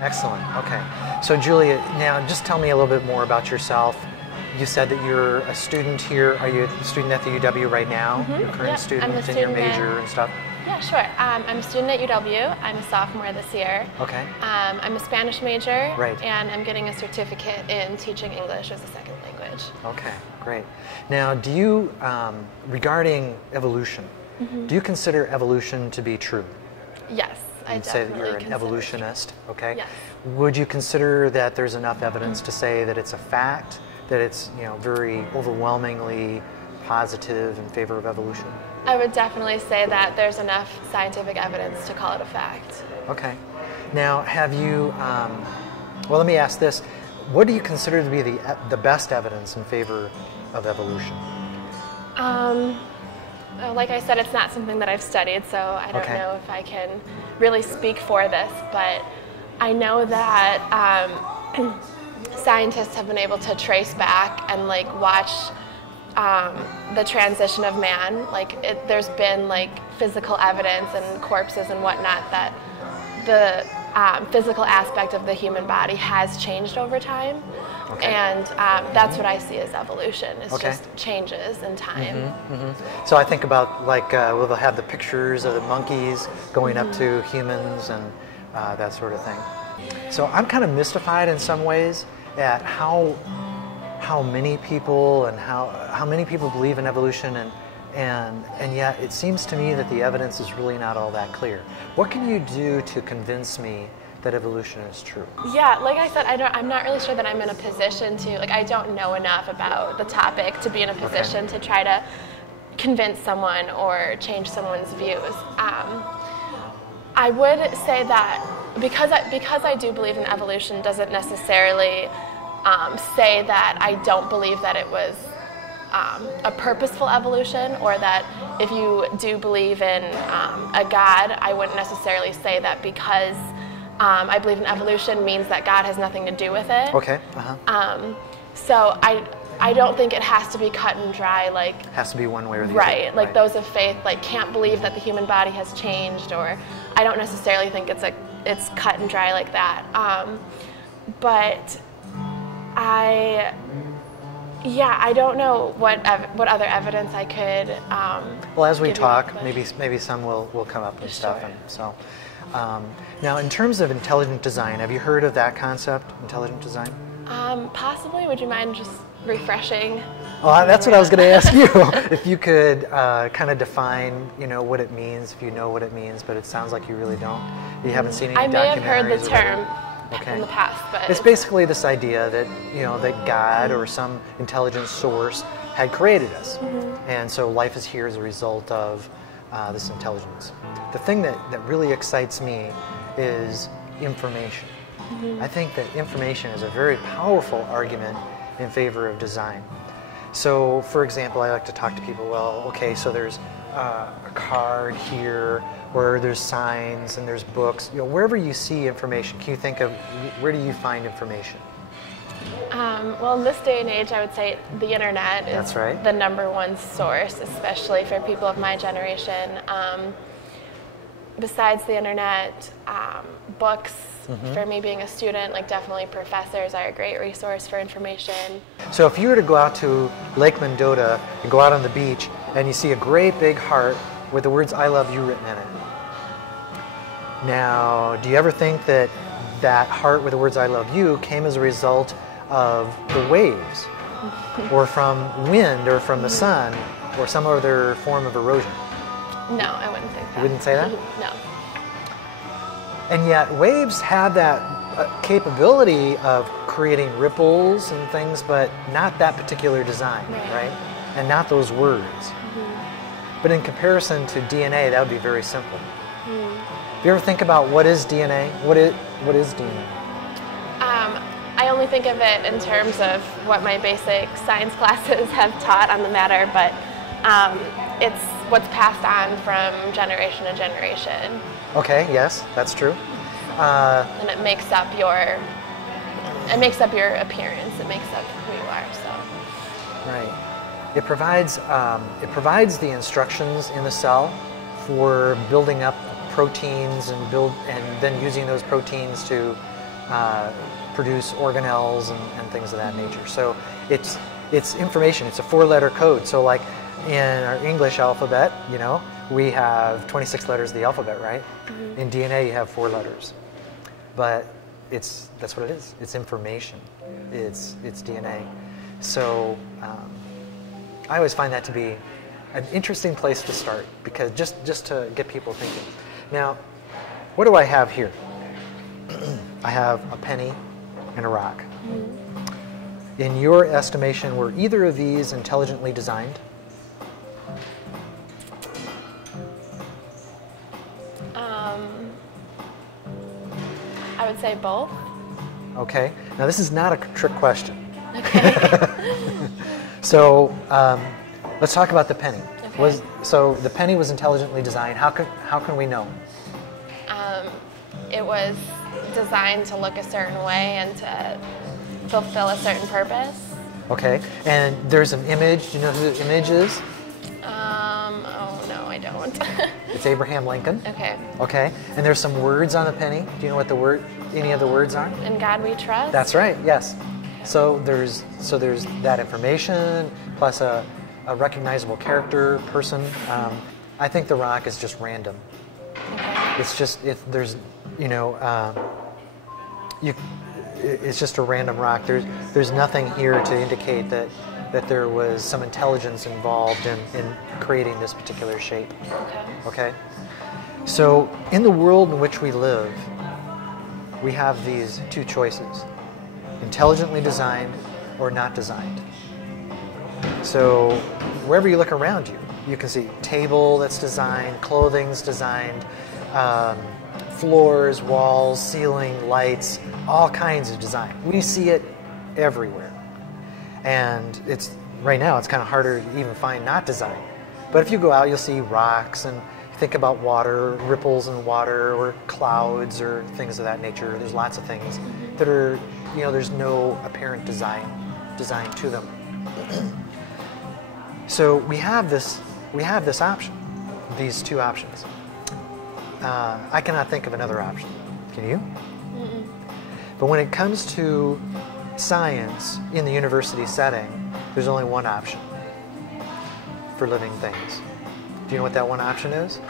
Excellent. Okay. So Julia, now just tell me a little bit more about yourself. You said that you're a student here. Are you a student at the UW right now? You're a current student in your major and stuff? Yeah, sure. I'm a student at UW. I'm a sophomore this year. Okay. I'm a Spanish major. Right. And I'm getting a certificate in teaching English as a second language. Okay, great. Now, do you, regarding evolution, do you consider evolution to be true? Yes, I You'd say that definitely you're an evolutionist, okay? Yes. Would you consider that there's enough evidence to say that it's a fact, that it's, you know, very overwhelmingly positive in favor of evolution? I would definitely say that there's enough scientific evidence to call it a fact. Okay. Now, have you, well, let me ask this. What do you consider to be the best evidence in favor of evolution? Like I said, it's not something that I've studied, so I don't know if I can really speak for this, but I know that scientists have been able to trace back and like watch the transition of man. Like there's been like physical evidence and corpses and whatnot that the physical aspect of the human body has changed over time. Okay. And that's what I see as evolution. It's just changes in time. So I think about like, well, they'll have the pictures of the monkeys going up to humans and that sort of thing. So I'm kind of mystified in some ways at how many people and how many people believe in evolution, and yet it seems to me that the evidence is really not all that clear. What can you do to convince me that evolution is true? Yeah, like I said, I'm not really sure that I'm in a position to, like, I don't know enough about the topic to be in a position to try to convince someone or change someone's views. I would say that because I do believe in evolution doesn't necessarily say that I don't believe that it was a purposeful evolution, or that if you do believe in a God, I wouldn't necessarily say that because I believe in evolution means that God has nothing to do with it. Okay. So I don't think it has to be cut and dry. Like it has to be one way or the other. Right. Like those of faith like can't believe that the human body has changed, or I don't necessarily think it's cut and dry like that. But I don't know what other evidence I could. Well, as we talk, maybe some will come up and stuff. And so, now in terms of intelligent design, have you heard of that concept, intelligent design? Possibly. Would you mind just refreshing? Well, that's what I was going to ask you. If you could kind of define, you know, what it means, if you know what it means, but it sounds like you really don't. You haven't seen any documentaries. I may have heard the term in the past, but it's basically this idea that, you know, that God or some intelligent source had created us, and so life is here as a result of this intelligence. The thing that really excites me is information. I think that information is a very powerful argument in favor of design. So, for example, I like to talk to people, well, okay, so there's a card here, or there's signs and there's books. You know, wherever you see information, can you think of, where do you find information? Well, in this day and age, I would say the internet is the #1 source, especially for people of my generation. Besides the internet, books, for me being a student, like definitely professors are a great resource for information. So if you were to go out to Lake Mendota and go out on the beach and you see a great big heart with the words "I love you" written in it. Now, do you ever think that that heart with the words "I love you" came as a result of the waves, or from wind, or from the sun, or some other form of erosion? No, I wouldn't think that. You wouldn't say that? No. And yet waves have that capability of creating ripples and things, but not that particular design, right? And not those words. But in comparison to DNA, that would be very simple. Do you ever think about what is DNA? What is DNA? I only think of it in terms of what my basic science classes have taught on the matter, but it's what's passed on from generation to generation. Okay, yes, that's true. And it makes up your appearance. It makes up who you are. So. Right. It provides the instructions in the cell for building up proteins and then using those proteins to produce organelles and things of that nature. So it's information. It's a 4-letter code. So like in our English alphabet, you know, we have 26 letters of the alphabet, right? Mm-hmm. In DNA, you have 4 letters. But that's what it is. It's information. It's DNA. So I always find that to be an interesting place to start, because just to get people thinking. Now, what do I have here? I have a penny and a rock. Mm-hmm. In your estimation, were either of these intelligently designed? I would say both. Okay. Now this is not a trick question. Okay. So let's talk about the penny. Okay. So the penny was intelligently designed. How can we know? It was designed to look a certain way and to fulfill a certain purpose. Okay. And there's an image. Do you know who the image is? Oh no, I don't. It's Abraham Lincoln. Okay. Okay. And there's some words on the penny. Do you know what any of the words are? In God we trust. That's right. Yes. So there's that information plus a recognizable character, person. I think the rock is just random. Okay. It's just, if there's, you know, it's just a random rock. There's nothing here to indicate that there was some intelligence involved in creating this particular shape. Okay. Okay? So in the world in which we live, we have these 2 choices: intelligently designed or not designed. So wherever you look around you, you can see table that's designed, clothing's designed, floors, walls, ceiling, lights, all kinds of design. We see it everywhere. And right now it's kind of harder to even find not designed. But if you go out, you'll see rocks, and think about water, ripples in water, or clouds, or things of that nature. There's lots of things that are, you know, there's no apparent design to them. So we have this option, these 2 options. I cannot think of another option. Can you? Mm-mm. But when it comes to science in the university setting, there's only one option for living things. Do you know what that one option is?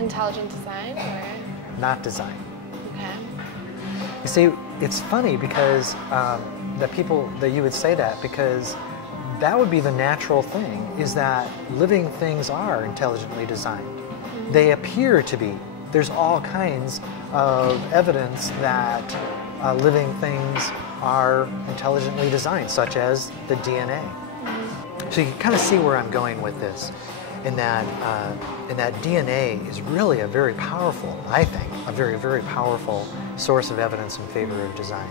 Intelligent design, or? Not design. Okay. You see, it's funny because that you would say that, because that would be the natural thing, is that living things are intelligently designed. Mm-hmm. They appear to be. There's all kinds of evidence that living things are intelligently designed, such as the DNA. Mm-hmm. So you can kind of see where I'm going with this, in that DNA is really a very powerful, I think, a very, very powerful source of evidence in favor of design.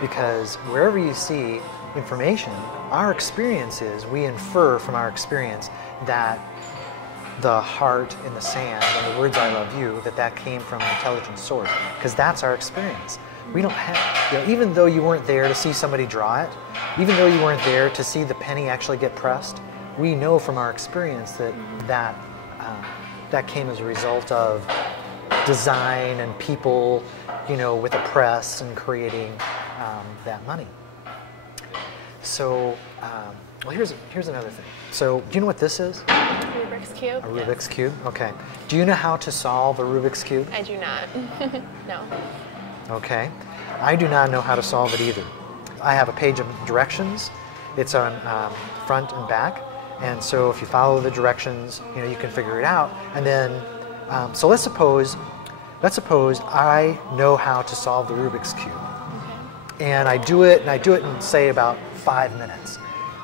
Because wherever you see information, our experience is, we infer from our experience that the heart in the sand and the words "I love you," that came from an intelligent source, because that's our experience. We don't have, you know, even though you weren't there to see somebody draw it, even though you weren't there to see the penny actually get pressed, we know from our experience that came as a result of design and people, you know, with a press and creating that money. So, well, here's another thing. So, do you know what this is? Rubik's Cube. A Rubik's Cube? Okay. Do you know how to solve a Rubik's Cube? I do not. No. Okay. I do not know how to solve it either. I have a page of directions. It's on front and back. And so if you follow the directions, you know, you can figure it out. And then, so let's suppose I know how to solve the Rubik's Cube. And I do it in, say, about 5 minutes,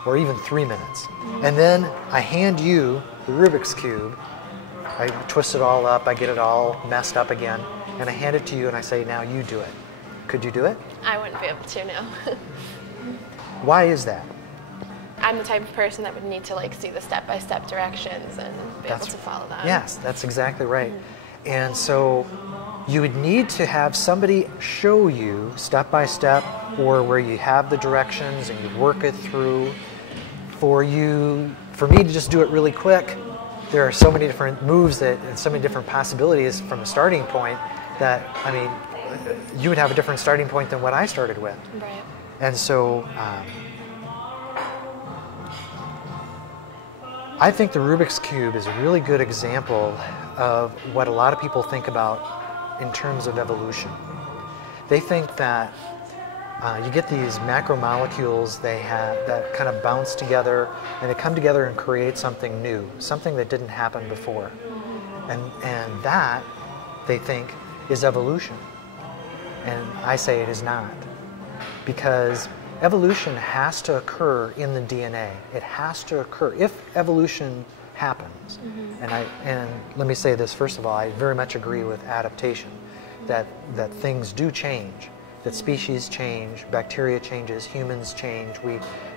or even 3 minutes. And then I hand you the Rubik's Cube. I twist it all up, I get it all messed up again, and I hand it to you and I say, now you do it. Could you do it? I wouldn't be able to, no. Why is that? I'm the type of person that would need to see the step-by-step directions and be able to follow them. Yes, that's exactly right. And so you would need to have somebody show you step by step, or where you have the directions and you work it through. For me to just do it really quick, there are so many different moves and so many different possibilities from a starting point that, I mean, you would have a different starting point than what I started with. Right. And so I think the Rubik's Cube is a really good example of what a lot of people think about in terms of evolution. They think that you get these macromolecules that kind of bounce together, and they come together and create something new, something that didn't happen before. And that, they think, is evolution. And I say it is not. Because evolution has to occur in the DNA. It has to occur. If evolution happens, and let me say this first of all, I very much agree with adaptation, that things do change, that species change, bacteria changes, humans change.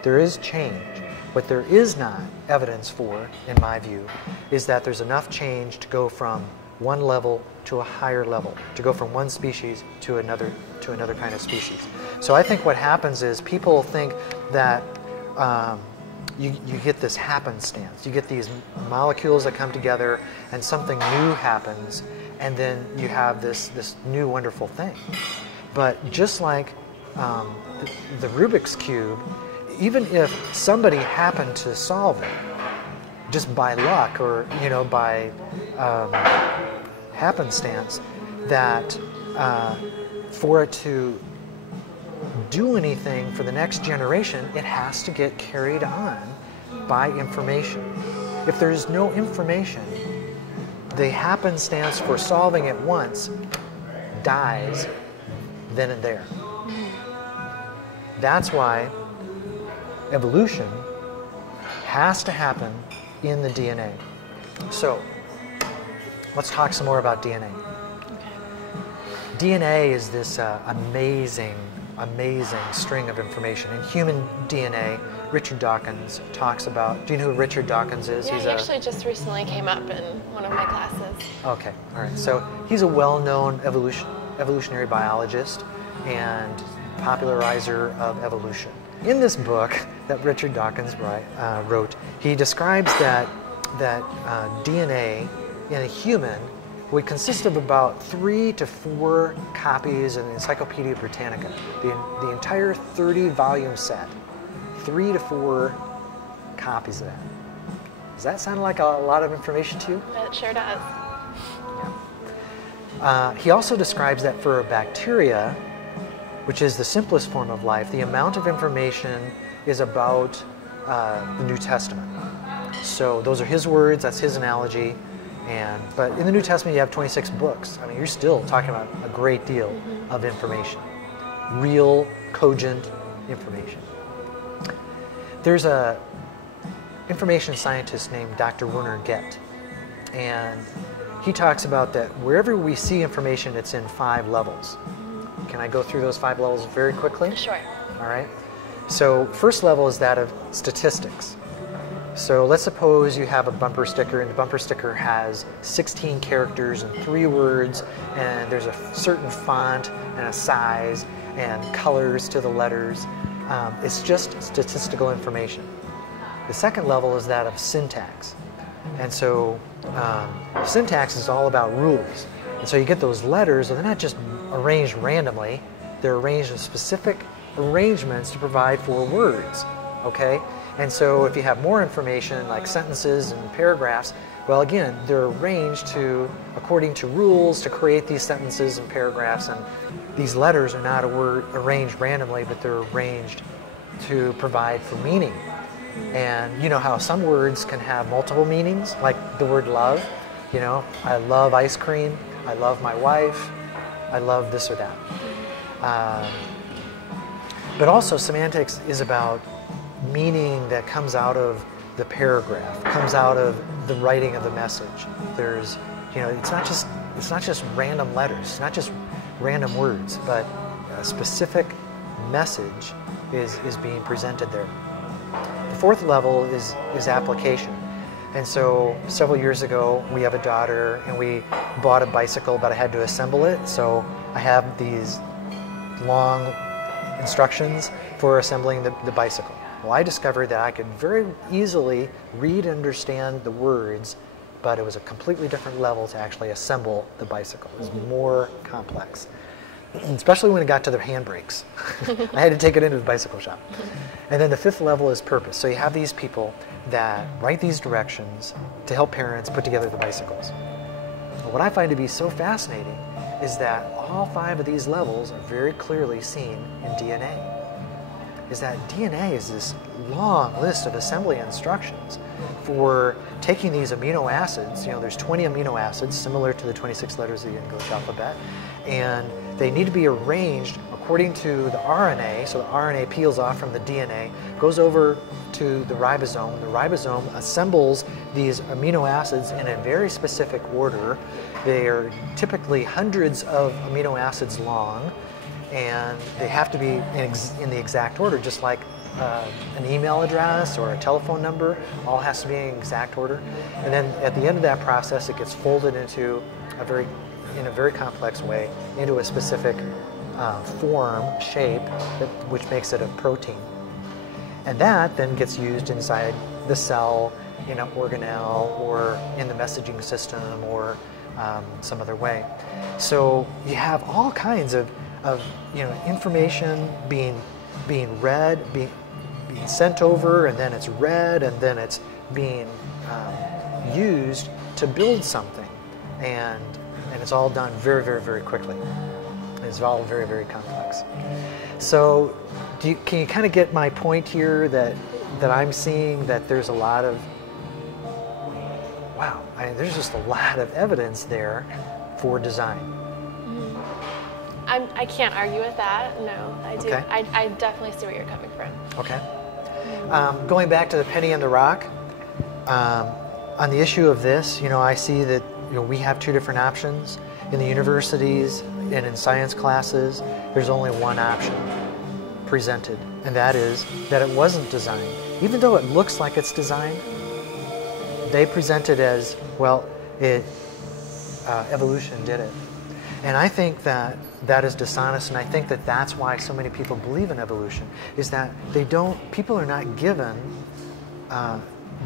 There is change. What there is not evidence for, in my view, is that there's enough change to go from one level to a higher level, to go from one species to another kind of species. So I think what happens is people think that you get this happenstance. You get these molecules that come together and something new happens, and then you have this new wonderful thing. But just like the Rubik's Cube, even if somebody happened to solve it just by luck or by happenstance, that for it to do anything for the next generation, it has to get carried on by information. If there's no information, the happenstance for solving it once dies then and there. That's why evolution has to happen in the DNA. So let's talk some more about DNA. DNA is this amazing string of information. In human DNA, Richard Dawkins talks about, do you know who Richard Dawkins is? Yeah, he actually just recently came up in one of my classes. Okay, all right. So he's a well-known evolutionary biologist and popularizer of evolution. In this book that Richard Dawkins wrote, he describes that DNA in a human would consist of about 3 to 4 copies of the Encyclopedia Britannica, the entire 30-volume set, 3 to 4 copies of that. Does that sound like a lot of information to you? It sure does. Yeah. He also describes that for a bacteria, which is the simplest form of life, the amount of information is about the New Testament. So those are his words, that's his analogy. But in the New Testament you have 26 books. I mean, you're still talking about a great deal of information. Real, cogent information. There's a information scientist named Dr. Werner Gett, and he talks about that wherever we see information, it's in 5 levels. Can I go through those 5 levels very quickly? Sure. All right. So first level is that of statistics. So let's suppose you have a bumper sticker, and the bumper sticker has 16 characters and 3 words, and there's a certain font and a size and colors to the letters. It's just statistical information. The second level is that of syntax. And so syntax is all about rules. And so you get those letters, and they're not just arranged randomly. They're arranged in specific arrangements to provide for words, okay? And so if you have more information, like sentences and paragraphs, well, again, they're arranged according to rules to create these sentences and paragraphs. And these letters are not arranged randomly, but they're arranged to provide for meaning. And you know how some words can have multiple meanings, like the word love. You know, I love ice cream, I love my wife, I love this or that. But also semantics is about meaning that comes out of the paragraph, comes out of the writing of the message. There's, it's not just random letters, it's not just random words, but a specific message is being presented there. The fourth level is application. And so several years ago, we have a daughter, and we bought a bicycle, but I had to assemble it. So I have these long instructions for assembling the bicycle. Well, I discovered that I could very easily read and understand the words but it was a completely different level to actually assemble the bicycle. It was more complex, especially when it got to the handbrakes. I had to take it into the bicycle shop. And then the fifth level is purpose. So you have these people that write these directions to help parents put together the bicycles. But what I find to be so fascinating is that all 5 of these levels are very clearly seen in DNA. Is that DNA is this long list of assembly instructions for taking these amino acids. You know, there's 20 amino acids, similar to the 26 letters of the English alphabet, and they need to be arranged according to the RNA. So the RNA peels off from the DNA, goes over to the ribosome. The ribosome assembles these amino acids in a very specific order. They are typically hundreds of amino acids long, and they have to be in the exact order, just like an email address or a telephone number, all has to be in exact order. And then at the end of that process, it gets folded into in a very complex way into a specific form, shape, which makes it a protein. And that then gets used inside the cell in an organelle or in the messaging system or some other way. So you have all kinds of information being read, being sent over, and then it's read, and then it's being used to build something, and it's all done very, very, very quickly. It's all very, very complex. So, can you kind of get my point here that I'm seeing that there's a lot of there's just a lot of evidence there for design. I can't argue with that. No, I do. Okay. I definitely see where you're coming from. Okay. Going back to the penny and the rock, on the issue of this, I see that we have 2 different options in the universities and in science classes. There's only one option presented, and that is that it wasn't designed. Even though it looks like it's designed, they present it as, well, evolution did it. And I think that is dishonest, and I think that that's why so many people believe in evolution, is that people are not given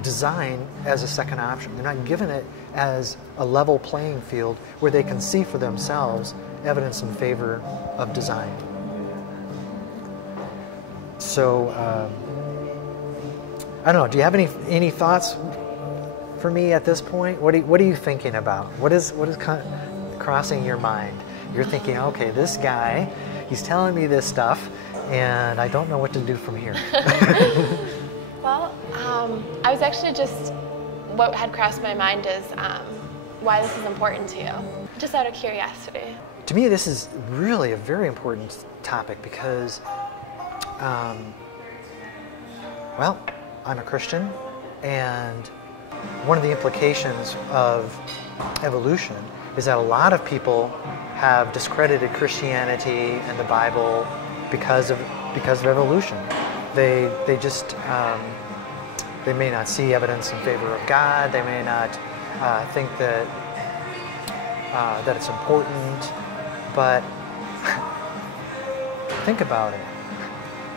design as a second option. They're not given it as a level playing field where they can see for themselves evidence in favor of design. So, I don't know, do you have any thoughts for me at this point? What are you thinking about? What is crossing your mind? You're thinking, okay, this guy, he's telling me this stuff, and I don't know what to do from here. Well, I was actually what had crossed my mind is why this is important to you, just out of curiosity. To me, this is really a very important topic because, well, I'm a Christian, and one of the implications of evolution is that a lot of people have discredited Christianity and the Bible because of evolution. They just they may not see evidence in favor of God. They may not think that it's important. But think about it.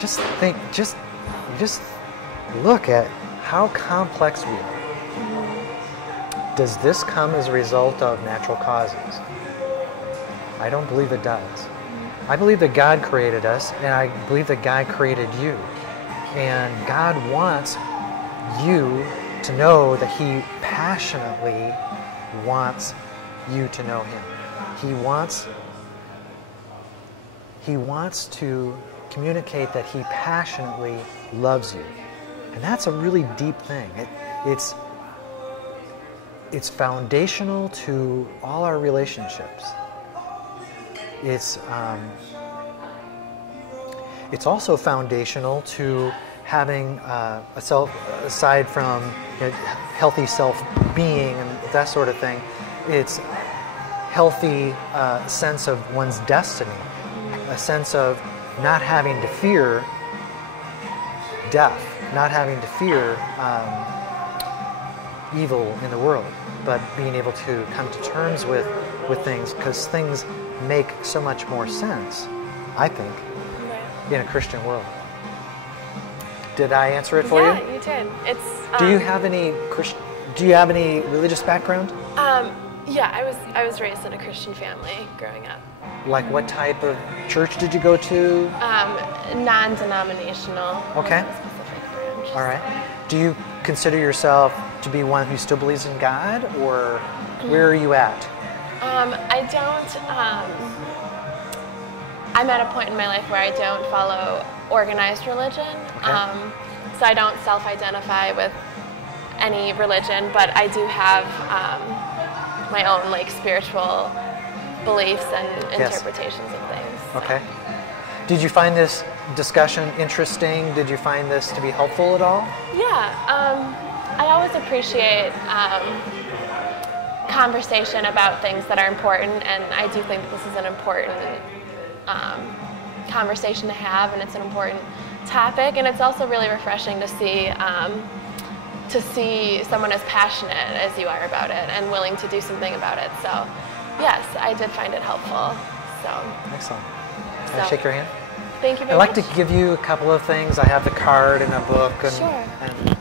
Just look at how complex we are. Does this come as a result of natural causes? I don't believe it does. I believe that God created us, and I believe that God created you. And God wants you to know that He passionately wants you to know Him. He wants to communicate that He passionately loves you. And that's a really deep thing. It's foundational to all our relationships. It's also foundational to having aside from healthy self-being and that sort of thing, it's healthy sense of one's destiny, a sense of not having to fear death, not having to fear evil in the world, but being able to come to terms with things, because things make so much more sense, I think, in a Christian world. Did I answer it for you? Yeah, you did. Do you have any Do you have any religious background? Yeah, I was raised in a Christian family growing up. Like what type of church did you go to? Non-denominational. Okay. Wasn't a specific branch. All right. Do you consider yourself to be one who still believes in God, or where are you at? I don't. I'm at a point in my life where I don't follow organized religion. Okay. So I don't self-identify with any religion, but I do have my own like spiritual beliefs and interpretations of things. Okay. Did you find this discussion interesting? Did you find this to be helpful at all? Yeah, I always appreciate conversation about things that are important, and I do think that this is an important conversation to have, and it's an important topic, and it's also really refreshing to see someone as passionate as you are about it and willing to do something about it. So yes, I did find it helpful. So excellent. Can I shake your hand? Thank you very much. I'd like to give you a couple of things. I have the card and a book. And, Sure. And